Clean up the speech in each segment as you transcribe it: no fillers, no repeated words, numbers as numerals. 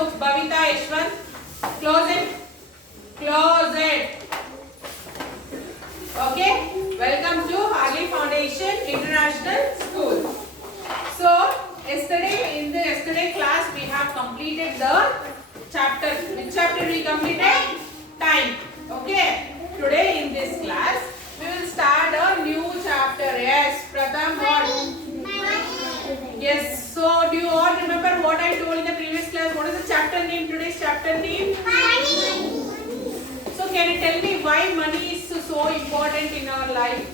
books. Bhavita, Yashwant, close it. Close it. Okay. Welcome to Harley Foundation International School. So yesterday class we have completed the chapter. Which chapter we completed? Time. Okay. Today in this class we will start a new chapter. Yes, Pratham, what? Yes. So do you all remember what I told in the previous class? What is the chapter name? Today's chapter name? Money. So can you tell me why money is so important in our life?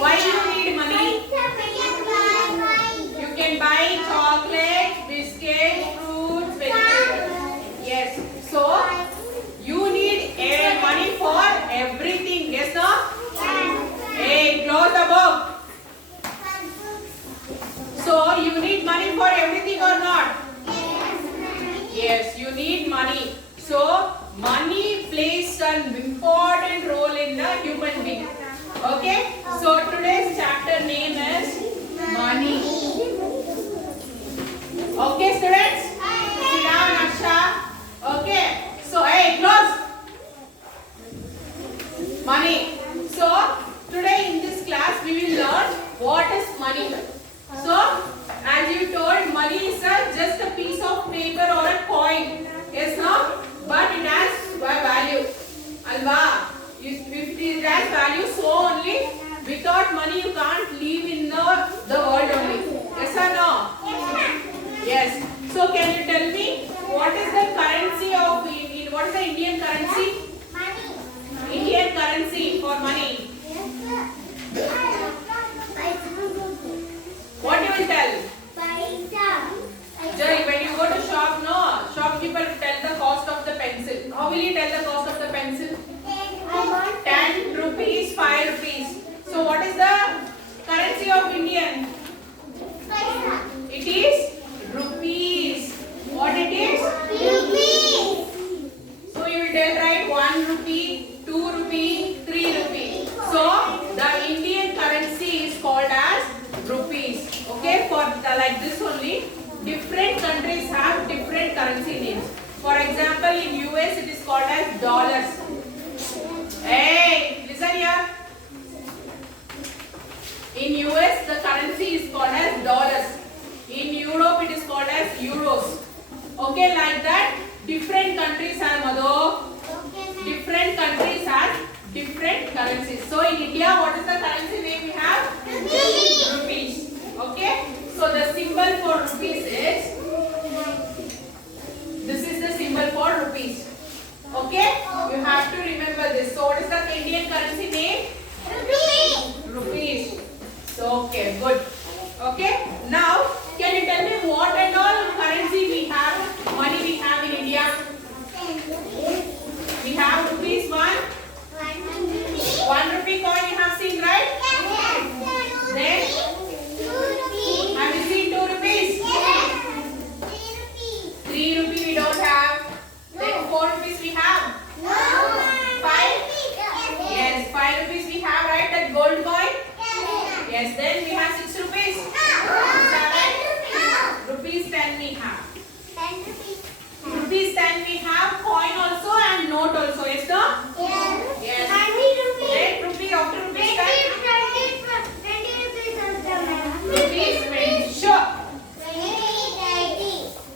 Why do you need money? You can buy chocolate, biscuit, fruits, vegetables. Yes. So you need money for everything. Yes, no? Hey, close the book. So you need money for everything or not? Yes, you need money. So money plays an important role in the human being. Okay? So today's chapter name is money. Okay, students? Sit down, Aksha. Okay. So, hey, close. Money. So today in this class we will learn what is money. So, as you told, money is just a piece of paper or a coin. Yes, no? But it has value. Alva, if it has value, so only without money you can't live in the world only. Yes or no? Yes. So, can you tell me what is the currency of what is the Indian currency? Money. Indian currency for money. What you will tell? Jai, when you go to shop, no, shopkeeper will tell the cost of the pencil. How will you tell the cost of the pencil? 10 rupees, 5 rupees. So what is the currency of Indian? It is rupees. What it is? Rupees. So you will tell, right, 1 rupee, 2 rupee, 3 rupee. So the Indian currency is called as rupees. Okay, for like this only, different countries have different currency names. For example, in US it is called as dollars. Hey, listen here. In US the currency is called as dollars. In Europe it is called as euros. Okay, like that different countries have different countries have different currencies. So in India, what is the currency name we have? Rupees. Okay. So the symbol for rupees is, this is the symbol for rupees. Okay. You have to remember this. So what is the Indian currency name? Rupees. So okay, good. Okay. Now can you tell me what and all currency we have, money we have in India? We have rupees 1 rupee coin you have seen, right? Then have you seen 2 rupees? 3 rupee we don't have. Then 4 rupees we have. 5? Yes, 5 rupees we have, right? That gold coin? Yes, then we have 6 rupees. 7 rupees 10 we have. Rupees 10 we have, coin also and note also. Yes, no? Yes. Then rupee after rupees 10. Rupees 20. Sure.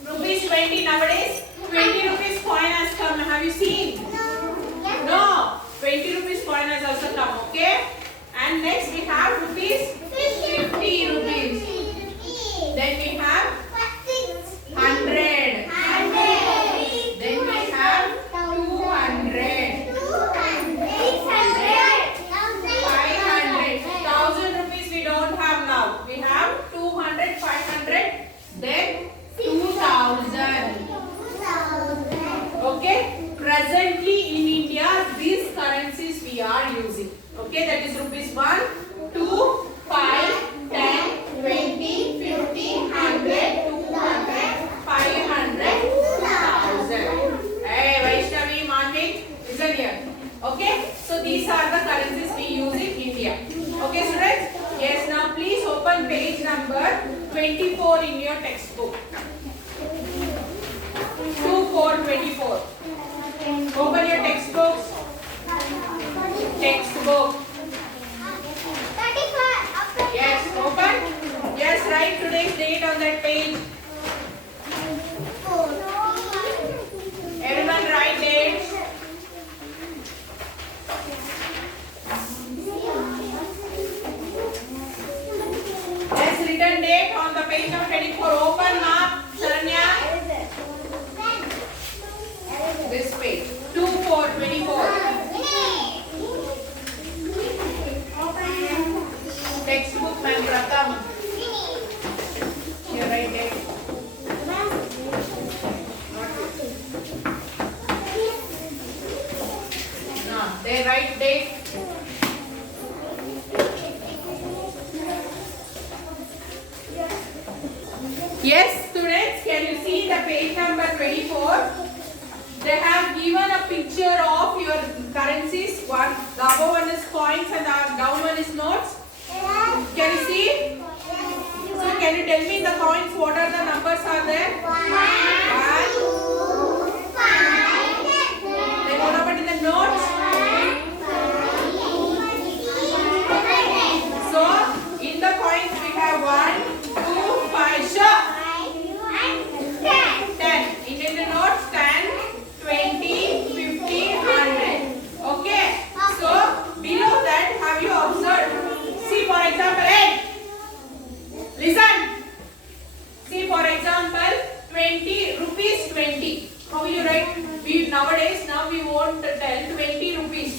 Rupees 20 nowadays. 20 rupees coin has come. Have you seen? No. 20 rupees coin has also come. Okay. And next we have rupees 50 rupees. Then we have 100. Then we have 200. 500. 1000 rupees we don't have now. We have 200, 500. Then 2000. Okay. Presently in India, these currencies we are using. Okay, that is rupees 1, 2, 5, 10, 20, 50, 100, 200, 500, 2000. Hey, Vaishnavi, Manvik, listen here. Okay, so these are the currencies we use in India. Okay, students? Yes, now please open page number 24 in your textbook. 424. Open your textbooks. Textbook. Yes, open. Yes, write today's date on that page. Everyone write dates. Yes, written date on the page number 24. Open up, Sharanya. This page. 2/4/24. Textbook man Pratham. Here write date. No, they write date. Yes, students, can you see the page number 24? They have given a picture of your currencies. One, the above one is coins and the down one is notes. Can you see? So can you tell me the coins, what are the numbers are there? 1. Then what about in the notes? So in the coins we have 1, 2, 5, sure. 10. In the notes 10, 20, 50, 100. Okay. So below that have you observed? See for example, hey, listen. See for example, 20 rupees 20. How will you write? Nowadays now we won't tell 20 rupees.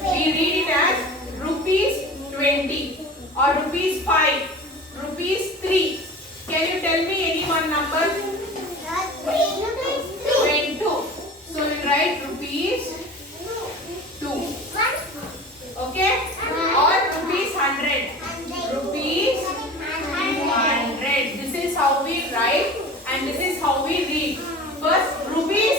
We read it as rupees 20 or rupees 5, rupees 3. Can you tell me any one number? 22. So we write rupees 2. Okay? Or rupees 100. Rupees 100. This is how we write and this is how we read. First rupees,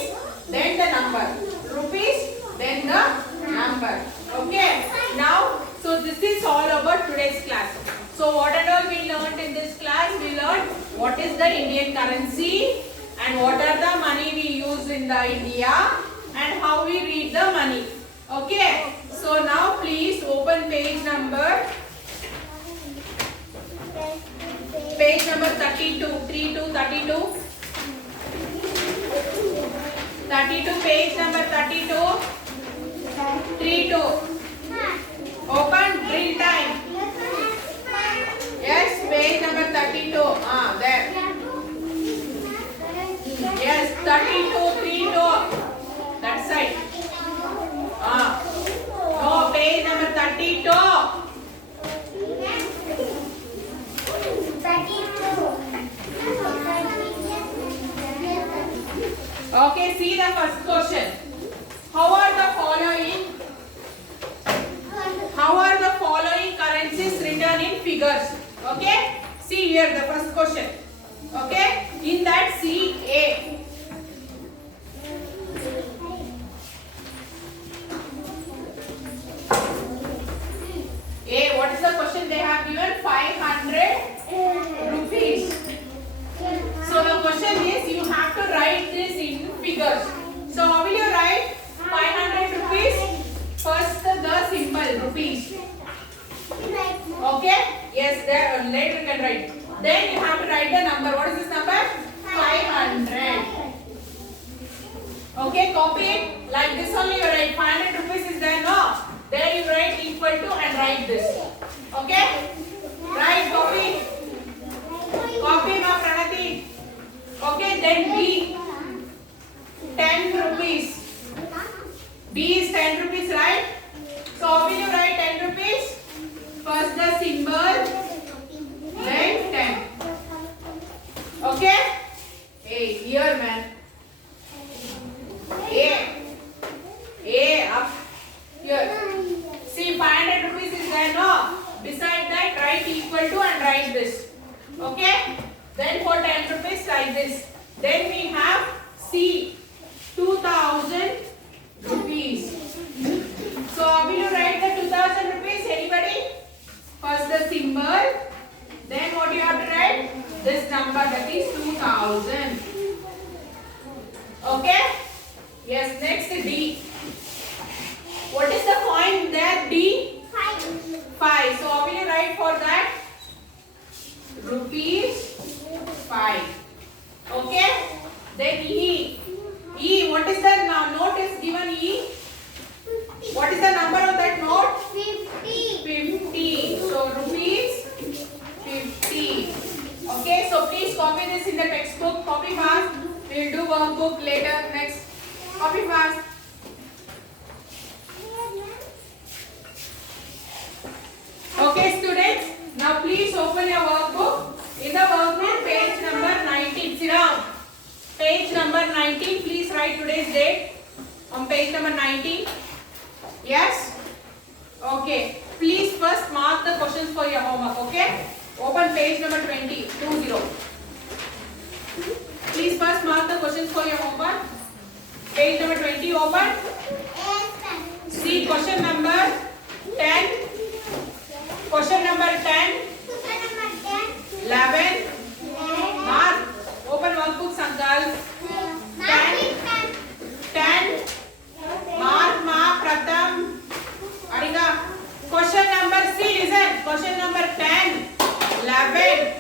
then the number. Rupees, then the number. Okay? Now, so this is all about today's class. So what and all we learned in this class? We learned what is the Indian currency and what are the money we use in the India and how we read the money. Okay? So now please open page number 32, 32. 32, page number 32. 32. Open, drill time. Yes, page number 32. There. Yes, 32, 32. That side. No, page number 32. Okay, see the first question. How are the following currencies written in figures? Okay, see here the first question. Okay, in that see A. What is the question they have given? 500 rupees. So the question is you have to write this in figures. So how will you write 500 rupees? First the symbol rupees. Okay? Yes, there later you can write. Then you have to write the number. What is this number? 500. Okay, copy it. Like this only you write 500 rupees is there, no? There you write equal to and write this. Okay? Write, copy. Copy ma Pranati. Okay, then B. 10 rupees. B is 10 rupees, right? So how will you write 10 rupees? First the symbol, then 10. Okay? Hey, here man. A up here. See 500 rupees is there, no? Beside that write equal to and write this. Okay? Then for 10 rupees write this. Then we have C. 2000 rupees. So how will you write the 2000 rupees? Anybody? First the symbol. Then what you have to write? This number, that is 2000. Okay? Yes, next D. What is the coin there? D? 5. So how will you write for that? Rupees 5. Okay? Then E. E, what is the note is given E? What is the number of that note? 50. So rupees 50. Okay, so please copy this in the textbook. Copy fast. We will do workbook later. Next. Copy fast. Okay, students. Now please open your workbook. In the workbook, page number 19. Sit down. Page number 19. Please write today's date on page number 19. Yes? Okay. Please first mark the questions for your homework. Okay? Open page number 20. Please first mark the questions for your homework. Page number 20. Open. See question number 10. Question number 10. 11. Mark. Open workbook, Sankal. 10. Mark, Pratham. Ariga. Question number C. Listen. Question number 10. 11.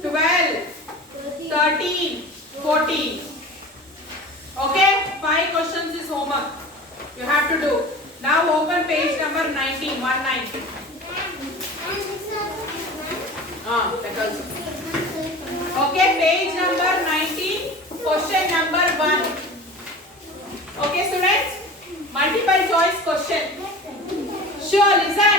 12. 13. 14. Okay? 5 questions is homework. You have to do. Now open page number 19. 19. That also. Okay, page number 19. Question number 1. Okay, students? Multiple choice question. Sure, listen.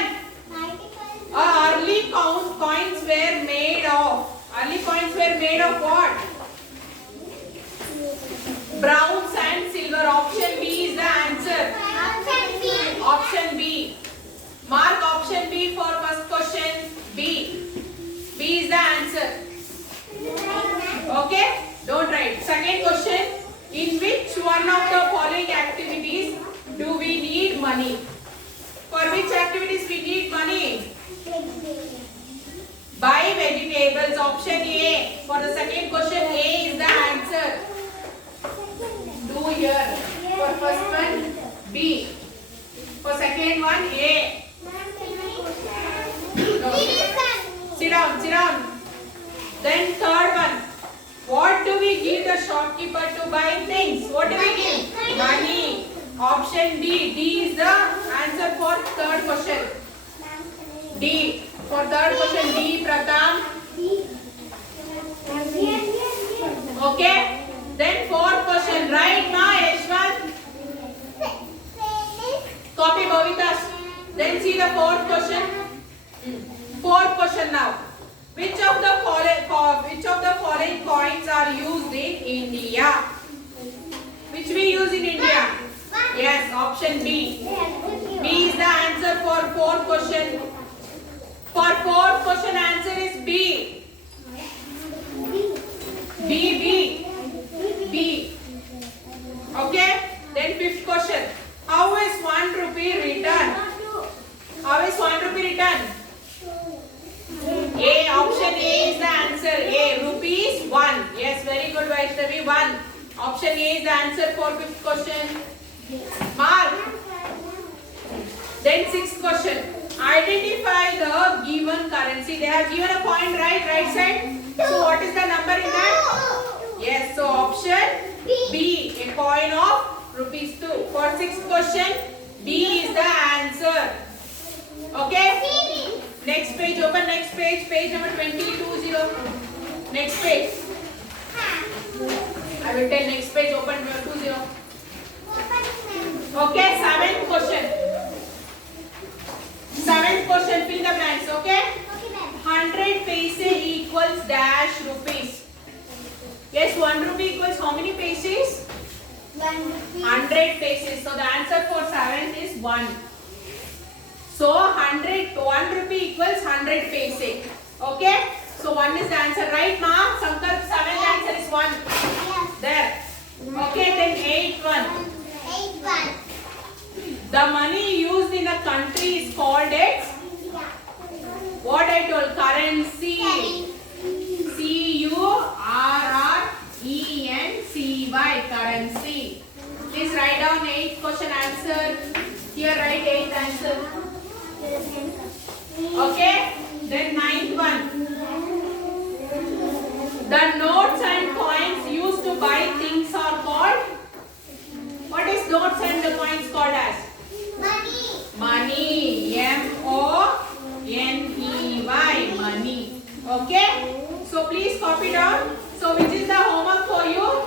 Early coins were made of. Early coins were made of what? Bronze and silver. Option B is the answer. Option B. Mark option B for first question. B. B is the answer. Okay? Don't write. Second question. In which one of the following activities do we need money? For which activities we need money? Buy vegetables. Option A. For the second question, A is the answer. Do here. For first one, B. For second one, A. No. Sit down. Then third one. What do we give the shopkeeper to buy things? What do we give? Money. Option D. D is the answer for third question. D. For third question, D, Pratham. Okay. Then fourth question. Right now, Yashwant. Copy Bhavitas. Then see the fourth question. Fourth question now. Which of the following coins are used in India? Which we use in India? Yes, option B. B is the answer for fourth question. For fourth question, answer is B. B. Okay. Then fifth question. How is 1 rupee written? How is 1 rupee written? A. Option A is the answer. A. Rupees 1. Yes, very good, Vaishnavi. 1. Option A is the answer for fifth question. Mark. Then sixth question. Identify the given currency. They have given a coin, right side. So what is the number in that? Yes. So option B. A coin of rupees 2. For sixth question, B is the answer. Okay. Next page. Open next page. Page number 2020. Next page. I will tell next page. Open 20. Okay. Seventh question. Seventh question. Fill the blanks. Okay. 100 paise equals dash rupees. Yes, 1 rupee equals how many paises? 100 paises. So the answer for 7th is 1. So 1 rupee equals 100 paise. Okay. So 1 is the answer. Right now, Sankalp 7th answer is 1. There. Okay. Then 8th one. The money used in a country is called its what I told? Currency. CURRENCY. Currency. write down 8th question answer. Here write 8th answer. Okay. Then 9th one. The notes and coins used to buy things are called. What is notes and the coins called as? Money. Money. M-O-N-E-Y. Money. Okay. So please copy down. So which is the homework for you?